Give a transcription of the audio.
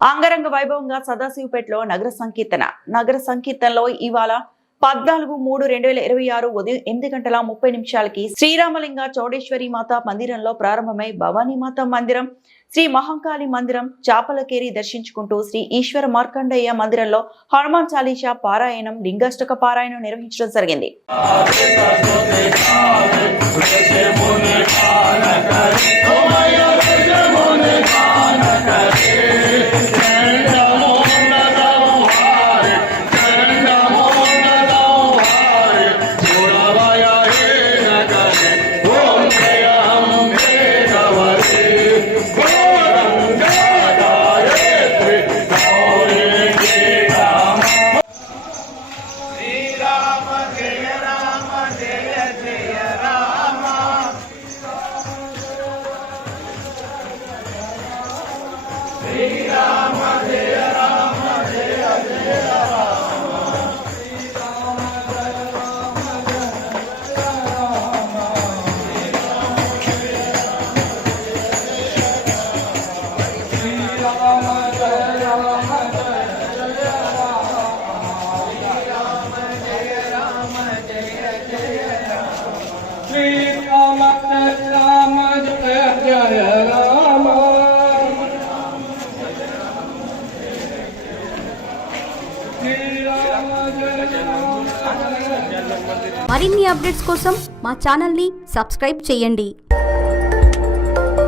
అంగరంగ వైభవంగా సదాశివపేటలో నగర సంకీర్తనలో ఇవాళ 14/3/2026 ఉదయం 8:30 శ్రీరామలింగ చౌడేశ్వరి మాత మందిరంలో ప్రారంభమై భవానీ మాత మందిరం, శ్రీ మహంకాళి మందిరం, చాపలకేరి దర్శించుకుంటూ శ్రీ ఈశ్వర మార్కండేయ మందిరంలో హనుమాన్ చాలీసా పారాయణం, లింగాష్టక పారాయణం నిర్వహించడం జరిగింది. మరిన్ని అప్డేట్స్ కోసం మా ఛానల్ని సబ్స్క్రైబ్ చేయండి.